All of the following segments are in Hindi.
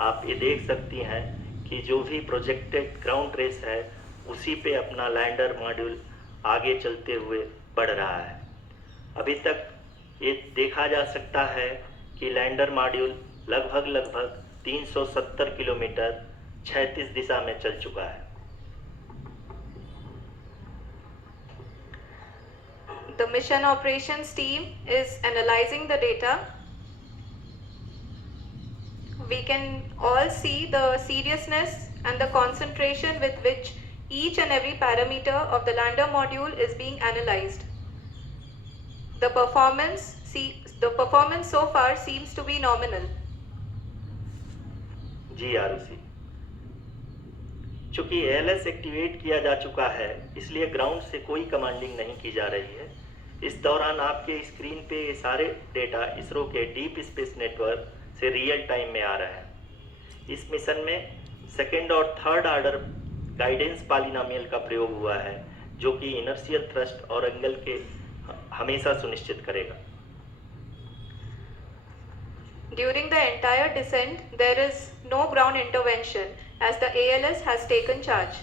आप ये देख सकती हैं कि जो भी प्रोजेक्टेड ग्राउंड ट्रेस है उसी पे अपना लैंडर मॉड्यूल आगे चलते हुए बढ़ रहा है। अभी तक ये देखा जा सकता है कि लैंडर मॉड्यूल लगभग 370 किलोमीटर क्षैतिज दिशा में चल चुका है। The mission operations team is analyzing the data. We can all see the seriousness and the concentration with which each and every parameter of the lander module is being analyzed. The performance so far seems to be nominal. जी आरुषि, चूंकि ALS एक्टिवेट किया जा चुका है इसलिए ग्राउंड से कोई कमांडिंग नहीं की जा रही है। इस दौरान आपके स्क्रीन पे ये सारे डेटा इसरो के डीप स्पेस नेटवर्क से रियल टाइम में आ रहे हैं। इस मिशन में सेकेंड और थर्ड ऑर्डर गाइडेंस पॉलिनोमियल का प्रयोग हुआ है जो कि इनर्शियल थ्रस्ट और एंगल के हमेशा सुनिश्चित करेगा। During the entire descent, there is no ground intervention as the ALS has taken charge.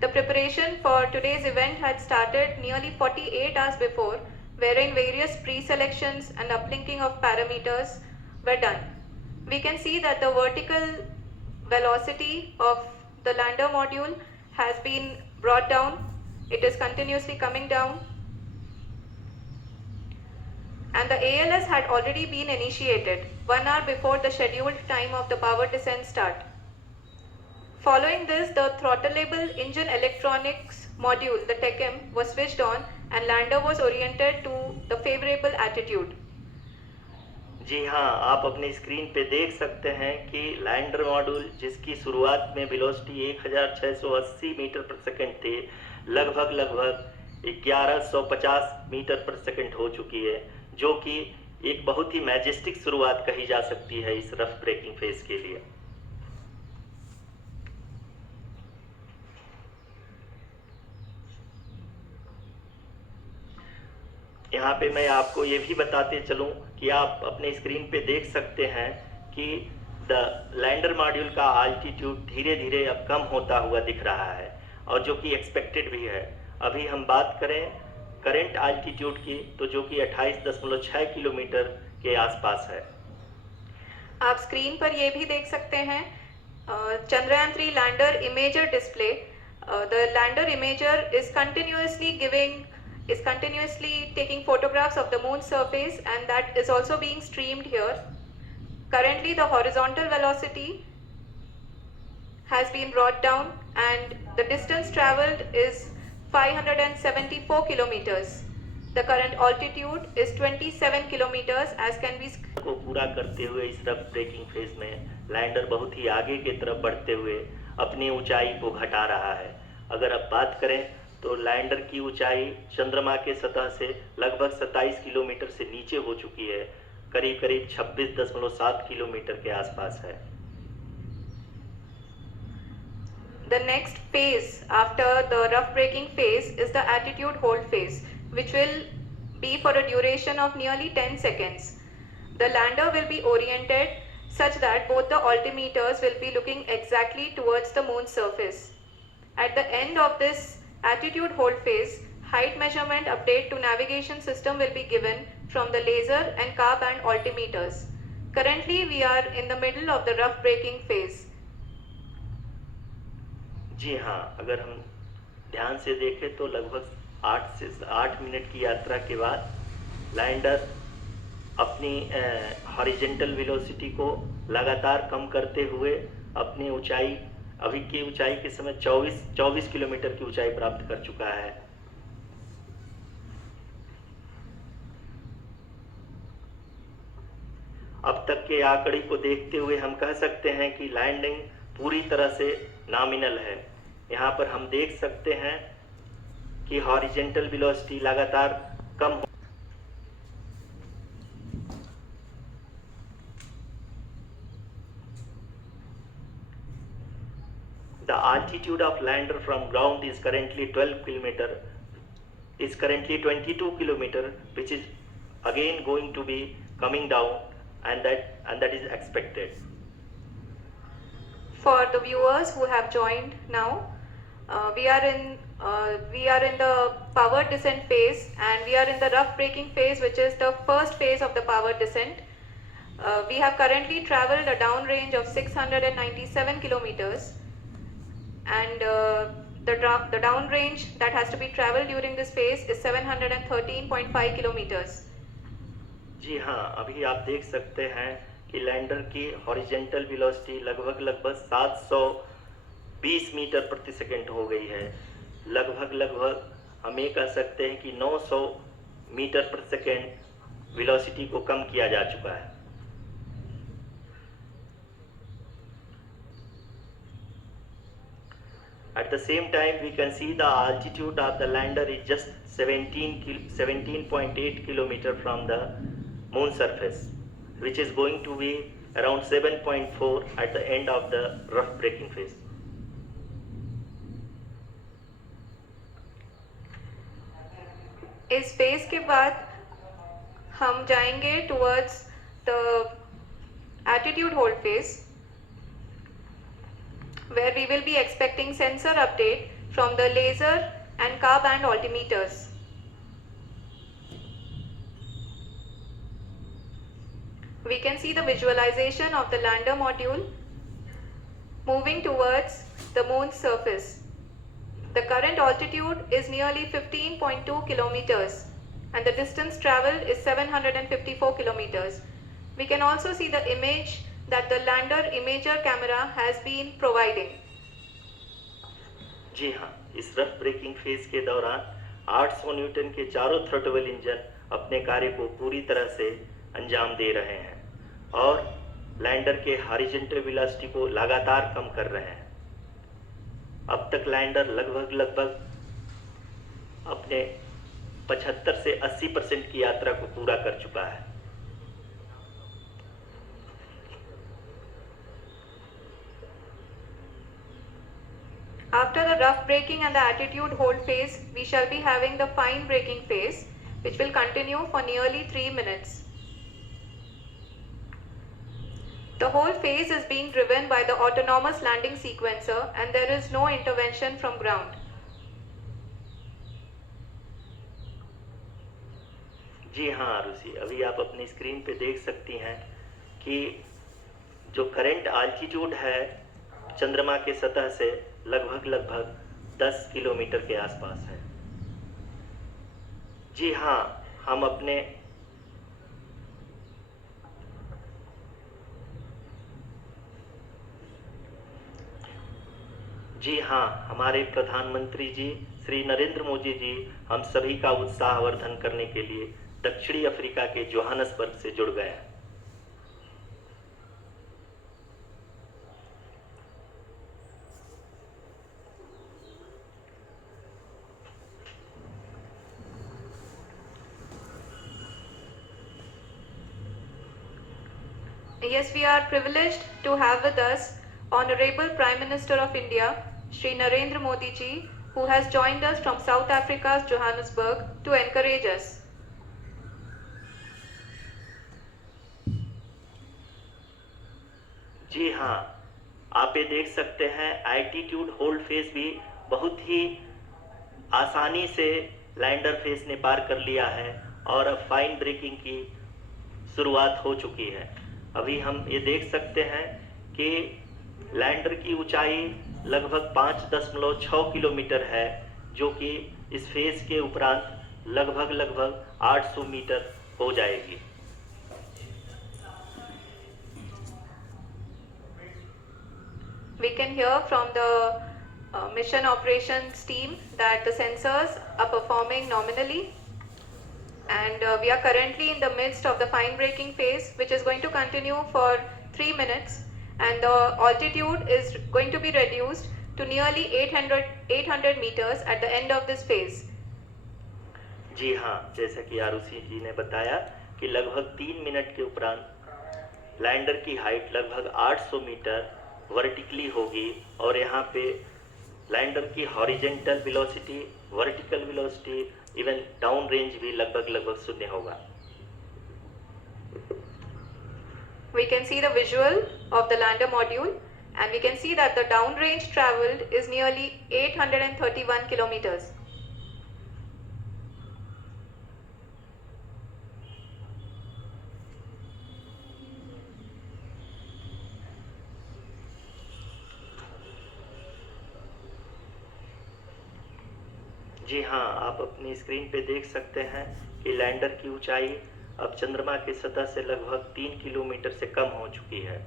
The preparation for today's event had started nearly 48 hours before, wherein various pre-selections and uplinking of parameters were done. We can see that the vertical velocity of the lander module has been brought down. It is continuously coming down. And the ALS had already been initiated 1 hour before the scheduled time of the power descent start. Following this, the throttleable engine electronics module, the TECM, was switched on and lander was oriented to the favorable attitude. जी हाँ, आप अपनी स्क्रीन पे देख सकते हैं कि लैंडर मॉड्यूल जिसकी शुरुआत में वेलोसिटी 1680 मीटर पर सेकंड थी, लगभग 1150 मीटर पर सेकंड हो चुकी है, जो कि एक बहुत ही मैजेस्टिक शुरुआत कही जा सकती है इस रफ ब्रेकिंग फेज के लिए। यहाँ पे मैं आपको ये भी बताते चलूं कि आप अपने स्क्रीन पे देख सकते हैं कि द लैंडर मॉड्यूल का आल्टीट्यूड धीरे धीरे अब कम होता हुआ दिख रहा है और जो कि एक्सपेक्टेड भी है। अभी हम बात करें करंट आल्टीट्यूड की तो जो कि 28.6 किलोमीटर के आसपास है। आप स्क्रीन पर ये भी देख सकते हैं Chandrayaan 3 lander imager display. The lander imager is continuously taking photographs of the moon's surface, and that is also being streamed here. Currently the horizontal velocity has been brought down and the distance traveled is 574 kilometers. The current altitude is 27 kilometers as can be को पूरा करते हुए इस रफ ब्रेकिंग फेज में लैंडर बहुत ही आगे की तरफ बढ़ते हुए अपनी ऊंचाई को घटा रहा है। अगर अब बात करें तो लैंडर की ऊंचाई चंद्रमा के सतह से लगभग 27 किलोमीटर से नीचे हो चुकी है, करीब 26.7 किलोमीटर के आसपास है। The next phase after the rough braking phase is the attitude hold phase, which will be for a duration of nearly 10 seconds. The lander will be oriented such that both the altimeters will be looking exactly towards the moon's surface. At the end of this attitude hold phase, height measurement update to navigation system will be given from the laser and car band altimeters. Currently we are in the middle of the rough braking phase. जी हाँ, अगर हम ध्यान से देखें तो लगभग 8 मिनट की यात्रा के बाद लैंडर अपनी हॉरिजेंटल वेलोसिटी को लगातार कम करते हुए अपनी ऊंचाई अभी की ऊंचाई के समय 24 किलोमीटर की ऊंचाई प्राप्त कर चुका है। अब तक के आंकड़े को देखते हुए हम कह सकते हैं कि लैंडिंग पूरी तरह से नॉमिनल है। यहाँ पर हम देख सकते हैं कि हॉरिजेंटल वेलोसिटी लगातार कम The altitude of lander from ground is currently 22 kilometer, which is again going to be coming down, and that is expected. for the viewers who have joined now. We are in the powered descent phase, and we are in the rough braking phase, which is the first phase of the powered descent. We have currently traveled a downrange of 697 kilometers, and the downrange that has to be traveled during this phase is 713.5 kilometers. जी हाँ, अभी आप देख सकते हैं कि लैंडर की हॉरिजेंटल वेलोसिटी लगभग 720 मीटर प्रति सेकंड हो गई है। लगभग हम ये कह सकते हैं कि 900 मीटर प्रति सेकंड वेलोसिटी को कम किया जा चुका है। At the same time, we can see the altitude of the lander is just 17.8 kilometer from the moon surface, which is going to be around 7.4 at the end of the rough braking phase. इस फेज के बाद हम जाएंगे towards the attitude hold phase, where we will be expecting sensor update from the laser and car band altimeters. We can see the visualization of the lander module moving towards the moon's surface. The current altitude is nearly 15.2 kilometers, and the distance traveled is 754 kilometers. We can also see the image that the lander imager camera has been providing. जी हाँ, इस रफ ब्रेकिंग फेज के दौरान 800 न्यूटन के चारों थ्रोटल इंजन अपने कार्य को पूरी तरह से अंजाम दे रहे हैं और लैंडर के हॉरिजॉन्टल वेलोसिटी को लगातार कम कर रहे हैं। अब तक लैंडर लगभग अपने 75 से 80% की यात्रा को पूरा कर चुका है। After the rough braking and the attitude hold phase, we shall be having the fine braking phase, which will continue for nearly 3 minutes. The whole phase is being driven by the autonomous landing sequencer, and there is no intervention from ground. जी हाँ आरुषि, अभी आप अपनी स्क्रीन पे देख सकती हैं कि जो करंट आल्टीट्यूड है चंद्रमा के सतह से लगभग 10 किलोमीटर के आसपास है। जी हाँ, हमारे प्रधानमंत्री जी श्री नरेंद्र मोदी जी हम सभी का उत्साहवर्धन करने के लिए दक्षिणी अफ्रीका के जोहानसबर्ग से जुड़ गए हैं। Yes, we are privileged to have with us Honorable Prime Minister of India, Shri Narendra Modi ji, who has joined us from South Africa's Johannesburg to encourage us. जी हाँ, आप ये देख सकते हैं एल्टीट्यूड होल्ड फेज भी बहुत ही आसानी से लैंडर फेज ने पार कर लिया है और अब फाइन ब्रेकिंग की शुरुआत हो चुकी है। अभी हम ये देख सकते हैं कि लैंडर की ऊंचाई लगभग 5.6 किलोमीटर है, जो कि इस फेज के उपरांत लगभग 800 मीटर हो जाएगी। We can hear from the mission operations team that the sensors are performing nominally, and we are currently in the midst of the fine braking phase, which is going to continue for 3 minutes, and the altitude is going to be reduced to nearly 800 meters at the end of this phase. जी हाँ, जैसा कि आरुषि जी ने बताया कि लगभग 3 मिनट के उपरांत लैंडर की हाइट लगभग 800 मीटर वर्टिकली होगी और यहाँ पे लैंडर की horizontal velocity, vertical velocity, even down range भी लगभग शून्य होगा। We can see the visual of the lander module, and we can see that the downrange traveled is nearly 831 kilometers. जी हाँ, आप अपनी स्क्रीन पे देख सकते हैं कि लैंडर की ऊंचाई अब चंद्रमा की सतह से लगभग 3 किलोमीटर से कम हो चुकी है।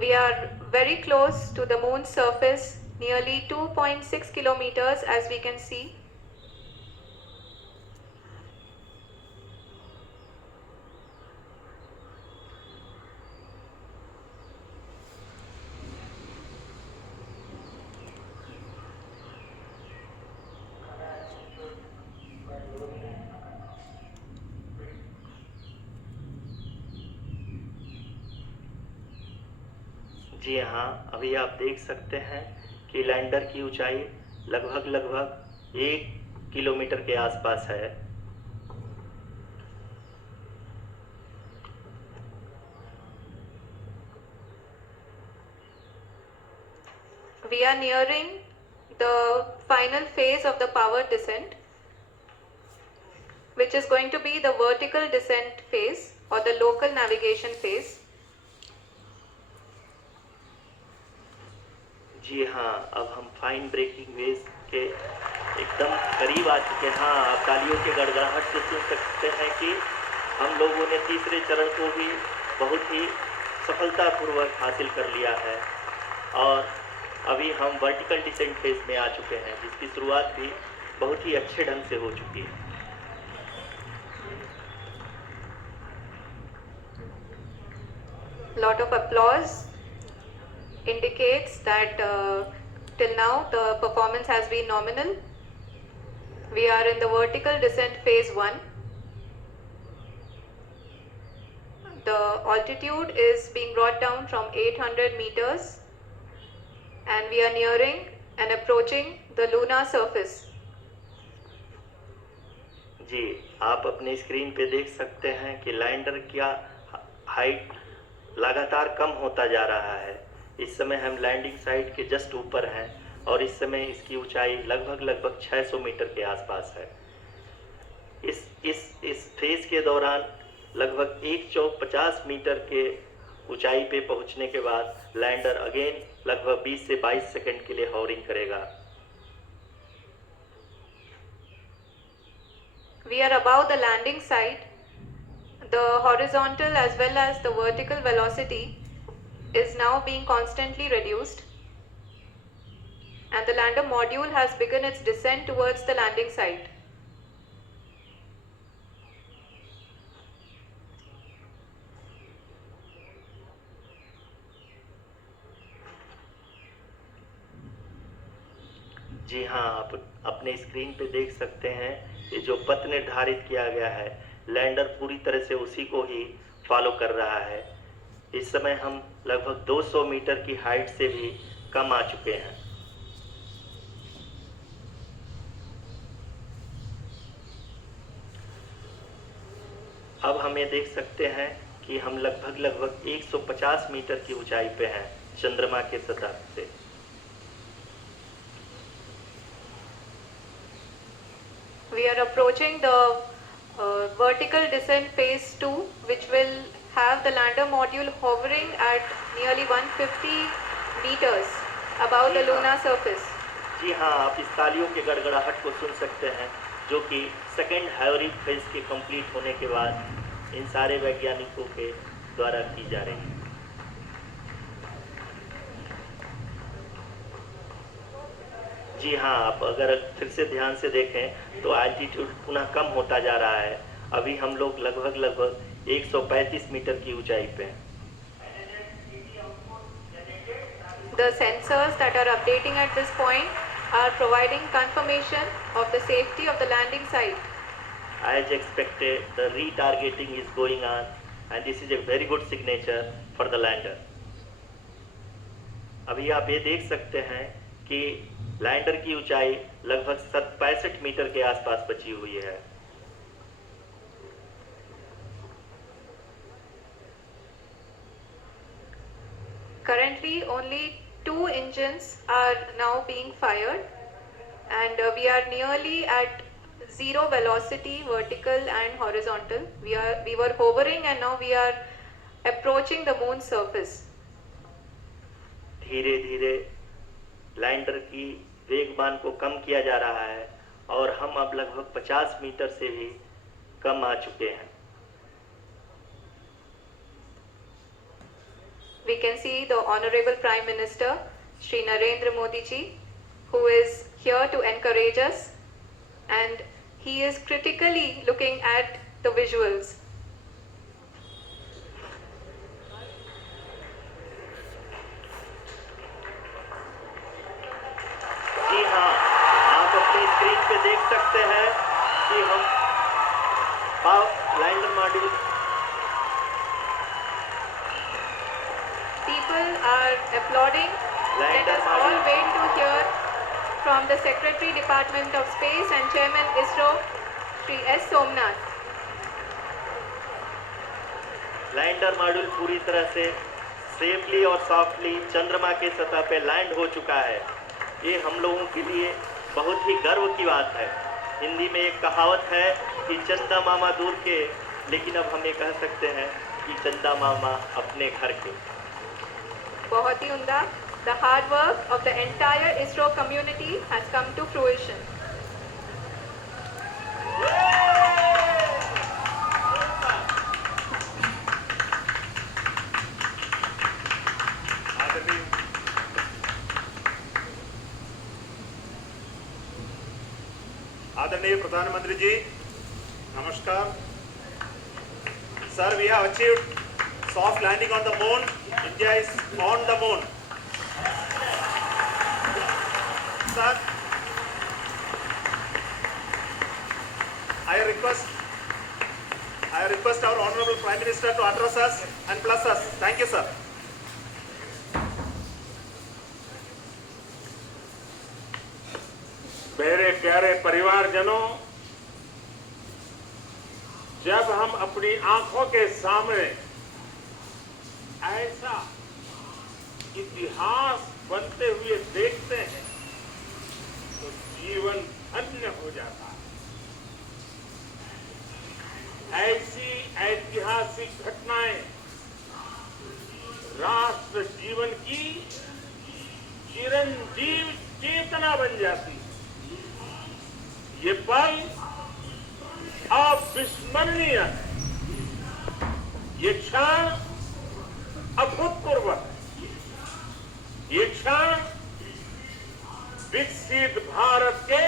We are very close to the moon's surface, nearly 2.6 kilometers as we can see. जी हाँ, अभी आप देख सकते हैं कि लैंडर की ऊंचाई लगभग 1 किलोमीटर के आसपास है। We are nearing the final phase of the power descent, which is going to be the vertical descent phase or the local navigation phase. जी हाँ, अब हम फाइन ब्रेकिंग वेव्स के एकदम करीब आ चुके हैं। हाँ, आप तालियों के गड़गड़ाहट से सुन सकते हैं कि हम लोगों ने तीसरे चरण को भी बहुत ही सफलतापूर्वक हासिल कर लिया है और अभी हम वर्टिकल डिसेंट फेज में आ चुके हैं, जिसकी शुरुआत भी बहुत ही अच्छे ढंग से हो चुकी है। Lot of applause indicates that till now the performance has been nominal. We are in the vertical descent phase 1. The altitude is being brought down from 800 meters and we are nearing and approaching the lunar surface. जी, आप अपने स्क्रीन पे देख सकते हैं कि लैंडर का हाइट लगातार कम होता जा रहा है। इस समय हम लैंडिंग साइट के जस्ट ऊपर हैं और इस समय इसकी ऊंचाई लगभग 600 मीटर के आसपास है। इस फेज के दौरान लगभग 150 मीटर के ऊंचाई पे पहुंचने के बाद लैंडर अगेन लगभग 20 से 22 सेकंड के लिए हॉवरिंग करेगा। We are above the landing site. The horizontal as well as the vertical velocity is now being constantly reduced and the lander module has begun its descent towards the landing site. जी हाँ, आप अपने स्क्रीन पे देख सकते हैं ये जो पथ निर्धारित किया गया है, लैंडर पूरी तरह से उसी को ही फॉलो कर रहा है। इस समय हम लगभग 200 मीटर की हाइट से भी कम आ चुके हैं। अब हम ये देख सकते हैं कि हम लगभग 150 मीटर की ऊंचाई पे हैं चंद्रमा के सतह से। We are approaching the vertical descent phase 2, which will have the lander module hovering at nearly 150 meters above the lunar surface. जी हाँ, आप इस तालियों के गड़गड़ाहट को सुन सकते हैं, जो कि सेकेंड हाइवरिंग फेज के कंप्लीट होने के बाद इन सारे वैज्ञानिकों के द्वारा की जा रही है। जी हाँ, आप अगर फिर से ध्यान से देखें तो एल्टीट्यूड पुनः कम होता जा रहा है। अभी हम लोग लगभग 135 मीटर की ऊंचाई पे हैं। The sensors that are updating at this point are providing confirmation of the safety of the landing site. As expected, the retargeting is going on and this is a very good signature for the lander. अभी आप ये देख सकते हैं कि लैंडर की ऊंचाई लगभग 65 मीटर के आसपास बची हुई है। Currently, only 2 engines are now being fired, and we are nearly at zero velocity, vertical and horizontal. We were hovering, and now we are approaching the moon's surface. धीरे धीरे लैंडर की वेगमान को कम किया जा रहा है और हम अब लगभग 50 मीटर से भी कम आ चुके हैं. We can see the Honorable Prime Minister, Shri Narendra Modi ji, who is here to encourage us, and he is critically looking at the visuals. जी हाँ, आप अपनी स्क्रीन पे देख सकते हैं कि हम lander module. People are applauding. Let us all wait to hear from the Secretary Department of Space and Chairman ISRO, Shri S. Somnath. Lander module पूरी तरह से सेफली और सॉफ्टली चंद्रमा के सतह पे लैंड हो चुका है. ये हम लोगों के लिए बहुत ही गर्व की बात है. हिंदी में एक कहावत है कि चंदा मामा दूर के, लेकिन अब हम ये कह सकते हैं कि चंदा मामा अपने घर के. बहुत ही उम्दा. The hard work of the entire ISRO community has come to fruition. आदरणीय प्रधानमंत्री जी, नमस्कार. Sir, we have achieved soft landing on the moon. India is on the moon. Sir, I request our Honorable Prime Minister to address us and bless us. Thank you, sir. मेरे प्यारे परिवारजनों, जब हम अपनी आंखों के सामने ऐसा इतिहास बनते हुए देखते हैं तो जीवन धन्य हो जाता है. ऐसी ऐतिहासिक घटनाएं राष्ट्र जीवन की चिरंजीव चेतना बन जाती है. ये पल अविस्मरणीय है. ये क्षण अभूतपूर्व है. ये क्षण विकसित भारत के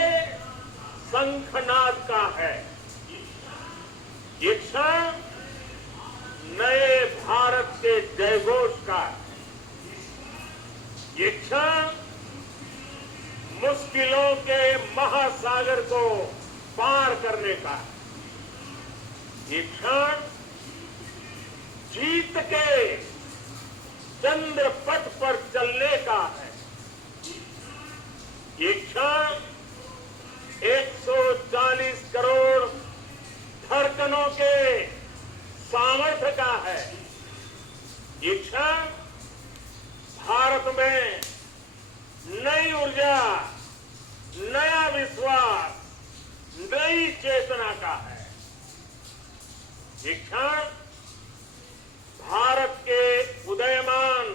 शंखनाद का है. ये क्षण नए भारत के जयघोष का है. ये क्षण मुश्किलों के महासागर को पार करने का है. ये क्षण जीत के चंद्र पथ पर चलने का है. ये क्षण 140 करोड़ धड़कनों के सामर्थ्य का है. ये क्षण भारत में नई ऊर्जा, नया विश्वास, नई चेतना का है. ये क्षण भारत के उदयमान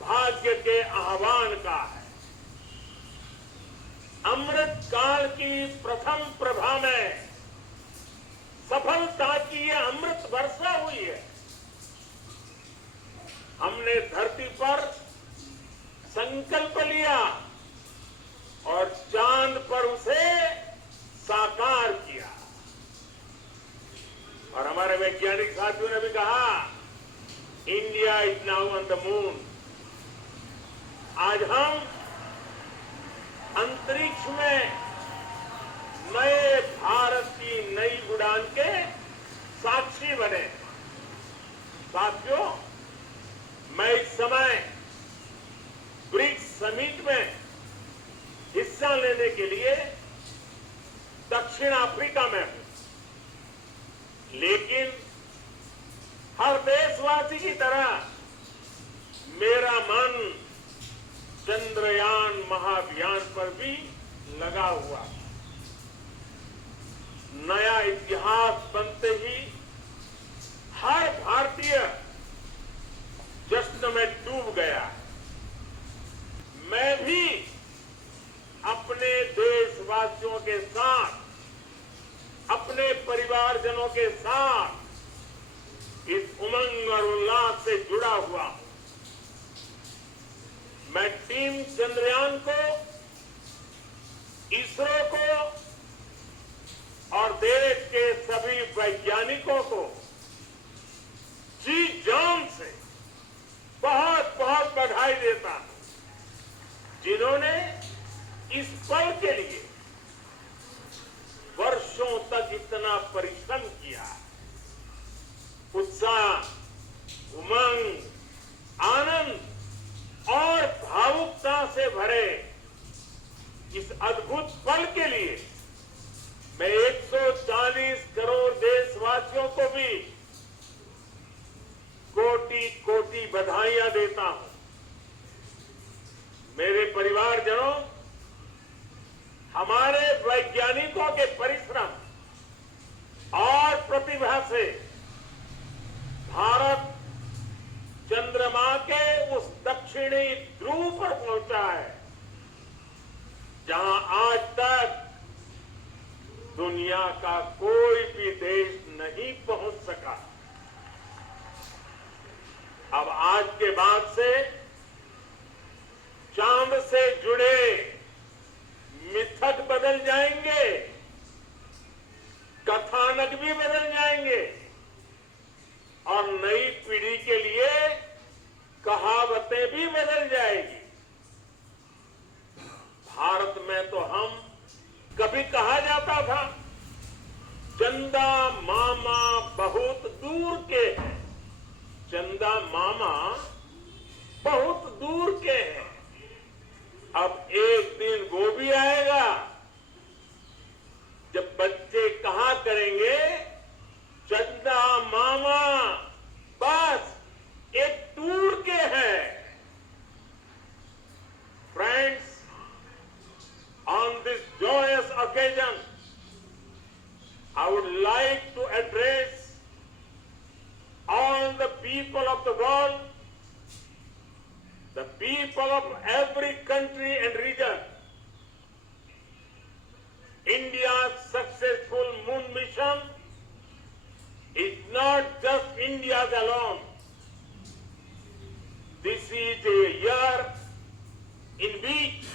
भाग्य के आह्वान का है. अमृत काल की प्रथम प्रभा में सफलता की ये अमृत वर्षा हुई है. हमने धरती पर संकल्प लिया और चांद पर उसे साकार किया. और हमारे वैज्ञानिक साथियों ने भी कहा, India is now on the moon. आज हम अंतरिक्ष में नए भारत की नई उड़ान के साक्षी बने. साथियों, मैं इस समय ब्रिक्स समिट में हिस्सा लेने के लिए दक्षिण अफ्रीका में हूं. लेकिन हर देशवासी की तरह मेरा मन चंद्रयान महाअभियान पर भी लगा हुआ। नया इतिहास बनते ही हर भारतीय जश्न में डूब गया। मैं भी अपने देशवासियों के साथ, अपने परिवारजनों के साथ इस उमंग और उल्लास से जुड़ा हुआ हूं। मैं टीम चंद्रयान को, इसरो को और देश के सभी वैज्ञानिकों को जी जान से बहुत बहुत बधाई देता हूं, जिन्होंने इस पल के लिए वर्षों तक इतना परिश्रम किया। उत्साह, उमंग, आनंद और भावुकता से भरे इस अद्भुत पल के लिए मैं 140 करोड़ देशवासियों को भी कोटि कोटि बधाइयां देता हूं। मेरे परिवारजनों, हमारे वैज्ञानिकों के परिश्रम और प्रतिभा से भारत चंद्रमा के उस दक्षिणी ध्रुव पर पहुंचा है, जहां आज तक दुनिया का कोई भी देश नहीं पहुंच सका। अब आज के बाद से चांद से जुड़े मिथक बदल जाएंगे, कथानक भी बदल जाएंगे और नई पीढ़ी के लिए कहावतें भी बदल जाएगी। भारत में तो हम कभी कहा जाता था, चंदा मामा बहुत दूर के हैं। चंदा मामा बहुत दूर के हैं। अब एक दिन वो भी आएगा जब बच्चे कहा करेंगे, चंदा मामा बस एक दूर के हैं। Friends, on this joyous occasion, I would like to address all the people of the world, the people of every country and region. India's successful moon mission is not just India's alone. This is a year in which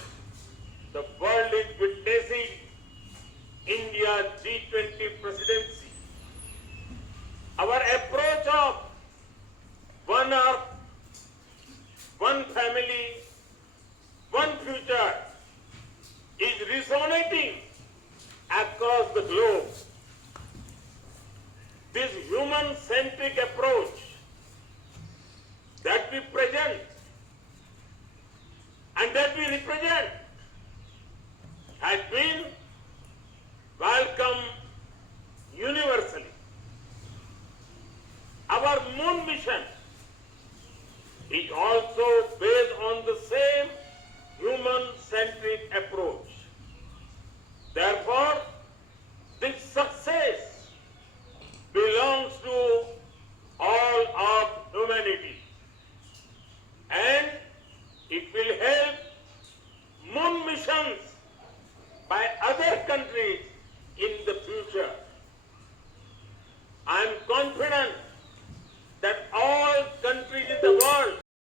the world is witnessing India's G20 presidency. Our approach of one earth, one family, one future is resonating across the globe. This human-centric approach that we present and that we represent has been welcomed universally. Our moon mission is also based on the same human-centric approach. Therefore, this success belongs to all of humanity, and it will help moon missions by other countries in the future.